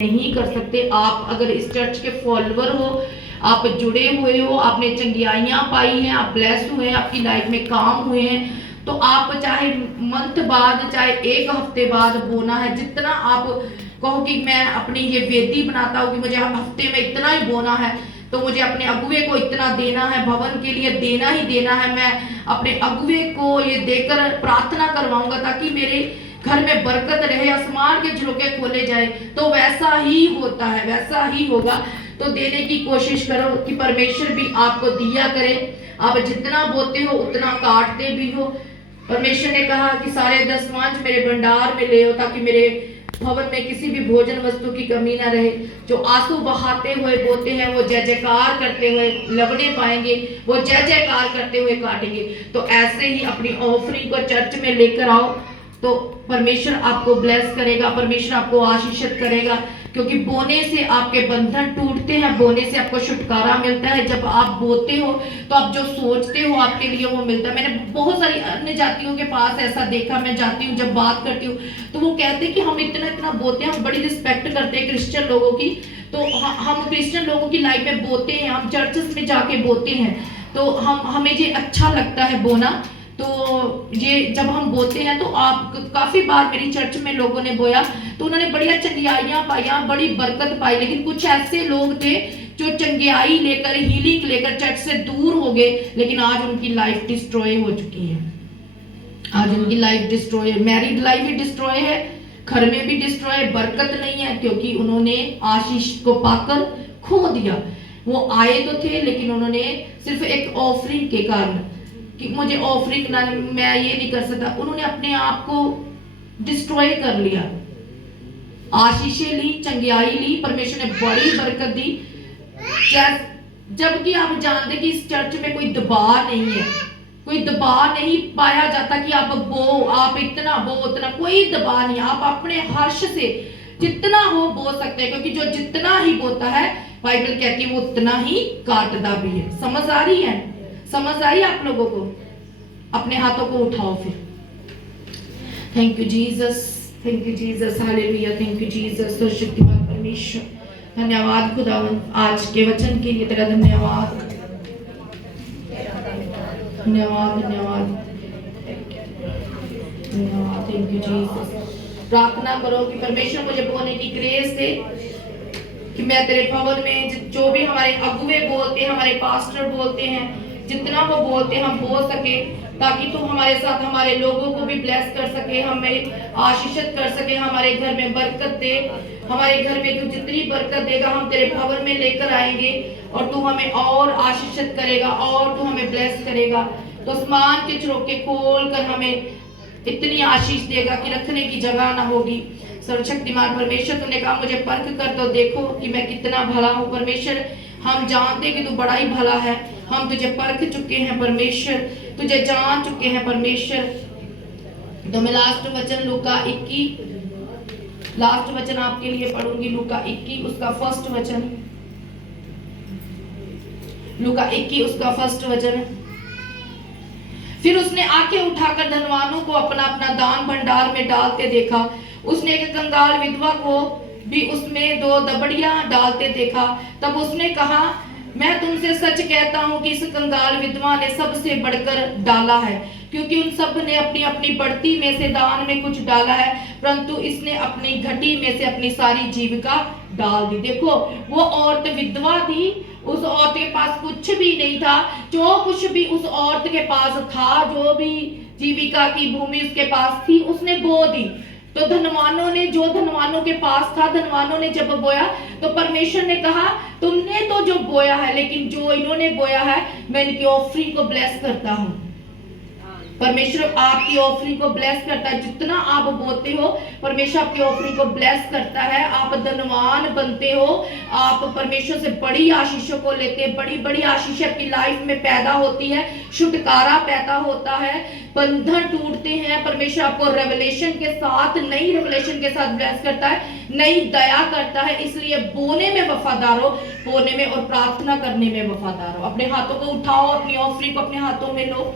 नहीं कर सकते। आप अगर इस चर्च के फॉलोवर हो, आप जुड़े हुए हो, आपने चंगियाइयां पाई हैं, आप ब्लेस हुए हैं, आपकी लाइफ में काम हुए हैं, तो आप चाहे मंथ बाद चाहे एक हफ्ते बाद बोना है। जितना आप कहो कि मैं अपनी ये वेदी बनाता हूँ कि मुझे हफ्ते में इतना ही बोना है, तो मुझे अपने अगुवे को इतना देना है, भवन के लिए देना ही देना है। मैं अपने अगुवे को ये देकर प्रार्थना करवाऊंगा ताकि मेरे घर में बरकत रहे, आसमान के झरोके खोले जाए। तो वैसा ही होता है, वैसा ही होगा। तो देने की कोशिश करो कि परमेश्वर भी आपको दिया करे। आप जितना बोते हो उतना काटते भी हो। परमेश्वर ने कहा कि सारे दसवांश मेरे भंडार में ले हो ताकि मेरे भवन में किसी भी भोजन वस्तु की कमी ना रहे। जो आंसू बहाते हुए बोते हैं वो जय जयकार करते हुए लवने पाएंगे, वो जय जयकार करते हुए काटेंगे। तो ऐसे ही अपनी ऑफरिंग को चर्च में लेकर आओ, तो परमेश्वर आपको ब्लेस करेगा, परमेश्वर आपको आशीषित करेगा। क्योंकि बोने से आपके बंधन टूटते हैं, बोने से आपको छुटकारा मिलता है। जब आप बोते हो तो आप जो सोचते हो आपके लिए वो मिलता है। मैंने बहुत सारी अन्य जातियों के पास ऐसा देखा, मैं जाती हूँ जब बात करती हूँ तो वो कहते हैं कि हम इतना इतना बोते हैं, हम बड़ी रिस्पेक्ट करते हैं क्रिश्चियन लोगों की। तो हम क्रिश्चियन लोगों की लाइफ में बोते हैं, हम चर्चेस में जाके बोते हैं, तो हमें ये अच्छा लगता है बोना। तो ये जब हम बोते हैं तो आप काफी बार मेरी चर्च में लोगों ने बोया तो उन्होंने बढ़िया चंगियाइयां पाई, बड़ी बरकत पाई। लेकिन कुछ ऐसे लोग थे जो चंगियाई लेकर, हीलिंग लेकर चर्च से दूर हो गए, लेकिन आज उनकी लाइफ डिस्ट्रॉय हो चुकी है। आज उनकी लाइफ डिस्ट्रॉय है, मैरिड लाइफ भी डिस्ट्रॉय है, घर में भी डिस्ट्रॉय है, बरकत नहीं है, क्योंकि उन्होंने आशीष को पाकर खो दिया। वो आए तो थे लेकिन उन्होंने सिर्फ एक ऑफरिंग के कारण कि मुझे ऑफरिंग ना, मैं ये नहीं कर सकता, उन्होंने अपने आप को डिस्ट्रॉय कर लिया। आशीषें ली, चंगियाई ली, परमेश्वर ने बड़ी बरकत दी, जबकि आप जानते कि इस चर्च में कोई दबाव नहीं है, कोई दबाव नहीं पाया जाता कि आप इतना बो उतना, कोई दबाव नहीं। आप अपने हर्ष से जितना हो बो सकते हैं, क्योंकि जो जितना ही बोता है बाइबल कहती है वो उतना ही काटता भी है। समझ आ रही है? समझ आई आप लोगों को? अपने हाथों को उठाओ फिर। Thank you Jesus, thank you Jesus, hallelujah, thank you Jesus. सर्वशक्तिमान परमेश्वर, धन्यवाद खुदावन आज के वचन के लिए, तेरा धन्यवाद, धन्यवाद, धन्यवाद, धन्यवाद, थैंक यू जीसस। प्रार्थना करो कि परमेश्वर मुझे बोलने की ग्रेस दे कि मैं तेरे भवन में जो भी हमारे अगुवे बोलते हैं, हमारे पास्टर बोलते हैं, जितना वो बोलते हैं हम बोल सके, ताकि तू हमारे साथ हमारे लोगों को भी ब्लेस कर सके, हमें आशीषित कर सके, हमारे घर में बरकत दे। हमारे घर में तू जितनी बरकत देगा हम तेरे भवन में लेकर आएंगे और तू हमें और आशीषित करेगा और तू हमें ब्लेस करेगा। तो आसमान के झरोखे खोल कर हमें इतनी आशीष देगा कि रखने की जगह ना होगी। सर्वशक्तिमान परमेश्वर, तूने कहा मुझे परख कर तो देखो कि मैं कितना भला हूँ। परमेश्वर, हम जानते कि तू बड़ा ही भला है, हम तुझे परख चुके हैं परमेश्वर, तुझे जान चुके हैं परमेश्वर। तो मैं लास्ट वचन लूका 21, लास्ट वचन आपके लिए पढ़ूंगी, लूका 21 उसका फर्स्ट वचन, लूका 21 उसका फर्स्ट वचन। फिर उसने आंखें उठाकर धनवानों को अपना अपना दान भंडार में डालते देखा। उसने एक कंगाल विधवा को भी उसमें 2 दबड़ियां डालते देखा। तब उसने कहा, मैं तुमसे सच कहता हूं कि इस कंगाल विधवा ने सबसे बढ़कर डाला है, क्योंकि उन सब ने अपनी अपनी बढ़ती में से दान में कुछ डाला है, परंतु इसने अपनी घटी में से अपनी सारी जीविका डाल दी। देखो, वो औरत विधवा थी, उस औरत के पास कुछ भी नहीं था। जो कुछ भी उस औरत के पास था, जो भी जीविका की भूमि उसके पास थी, उसने बो दी। तो धनवानों ने, जो धनवानों के पास था, धनवानों ने जब बोया तो परमेश्वर ने कहा, तुमने तो जो बोया है, लेकिन जो इन्होंने बोया है मैं इनकी ऑफरिंग को ब्लेस करता हूं। परमेश्वर आपकी ऑफरिंग को ब्लेस करता है। जितना आप बोते हो परमेश्वर आपकी ऑफरिंग को ब्लेस करता है। आप धनवान बनते हो, आप परमेश्वर से बड़ी आशीषों को लेते हैं, बड़ी बड़ी आशीष आपकी लाइफ में पैदा होती है, छुटकारा पैदा होता है, बंधन टूटते हैं। परमेश्वर आपको रेवलेशन के साथ, नई रेवलेशन के साथ ब्लेस करता है, नई दया करता है। इसलिए बोने में वफादार हो, बोने में और प्रार्थना करने में वफादार हो। अपने हाथों को उठाओ, अपनी ऑफरिंग को अपने हाथों में लो।